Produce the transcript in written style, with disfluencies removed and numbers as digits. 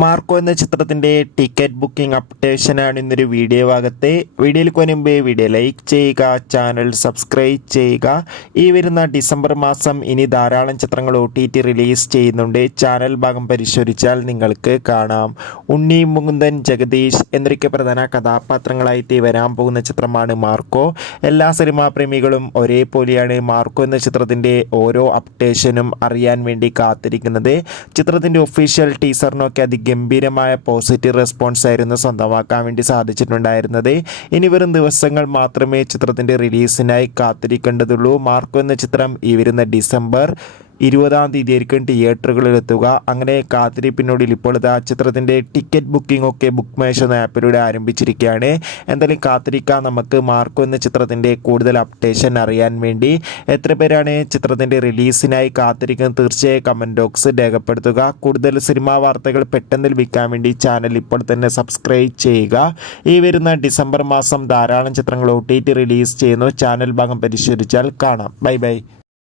Marco എന്ന ചിത്രത്തിൻ്റെ ticket booking അപ്ഡേഷനാണ് ഇന്നൊരു വീഡിയോ ഭാഗത്തെ. വീഡിയോയിൽ മുൻപ് വീഡിയോ ലൈക്ക് ചെയ്യുക, ചാനൽ സബ്സ്ക്രൈബ് ചെയ്യുക. ഈ വരുന്ന ഡിസംബർ മാസം ഇനി ധാരാളം ചിത്രങ്ങൾ OTT റിലീസ് ചെയ്യുന്നുണ്ട്. ചാനൽ ഭാഗം പരിശോധിച്ചാൽ നിങ്ങൾക്ക് കാണാം. ഉണ്ണി, മുകുന്ദൻ, ജഗദീഷ് എന്നൊക്കെ പ്രധാന കഥാപാത്രങ്ങളായിട്ട് വരാൻ പോകുന്ന ചിത്രമാണ് മാർക്കോ. എല്ലാ സിനിമാ പ്രേമികളും ഒരേപോലെയാണ് മാർക്കോ എന്ന ചിത്രത്തിൻ്റെ ഓരോ അപ്ഡേഷനും അറിയാൻ വേണ്ടി കാത്തിരിക്കുന്നത്. ചിത്രത്തിൻ്റെ ഒഫീഷ്യൽ ടീസറിനൊക്കെ ഗംഭീരമായ പോസിറ്റീവ് റെസ്പോൺസ് ആയിരുന്നു സ്വന്തമാക്കാൻ വേണ്ടി സാധിച്ചിട്ടുണ്ടായിരുന്നത്. ഇനി വെറും ദിവസങ്ങൾ മാത്രമേ ചിത്രത്തിൻ്റെ റിലീസിനായി കാത്തിരിക്കേണ്ടതുള്ളൂ. മാർക്കോ എന്ന ചിത്രം ഈ വരുന്ന ഡിസംബർ 20-ാം തീയതിയായിരിക്കും തിയേറ്ററുകളിൽ എത്തുക. അങ്ങനെ കാത്തിരിപ്പിനോടിൽ ഇപ്പോൾ ചിത്രത്തിൻ്റെ ടിക്കറ്റ് ബുക്കിംഗ് ഒക്കെ ബുക്ക് മൈ ഷോ എന്ന ആപ്പിലൂടെ ആരംഭിച്ചിരിക്കുകയാണ്. എന്തായാലും കാത്തിരിക്കാം നമുക്ക് മാർക്കോ എന്ന ചിത്രത്തിൻ്റെ കൂടുതൽ അപ്ഡേഷൻ അറിയാൻ വേണ്ടി. എത്ര പേരാണ് ചിത്രത്തിൻ്റെ റിലീസിനായി കാത്തിരിക്കുന്നത് തീർച്ചയായും കമൻറ്റ് ബോക്സ് രേഖപ്പെടുത്തുക. കൂടുതൽ സിനിമാ വാർത്തകൾ പെട്ടെന്ന് ലഭിക്കാൻ വേണ്ടി ചാനൽ ഇപ്പോൾ തന്നെ സബ്സ്ക്രൈബ് ചെയ്യുക. ഈ വരുന്ന ഡിസംബർ മാസം ധാരാളം ചിത്രങ്ങൾ OTT റിലീസ് ചെയ്യുന്നു. ചാനൽ ഭാഗം പരിശോധിച്ചാൽ കാണാം. Bye bye.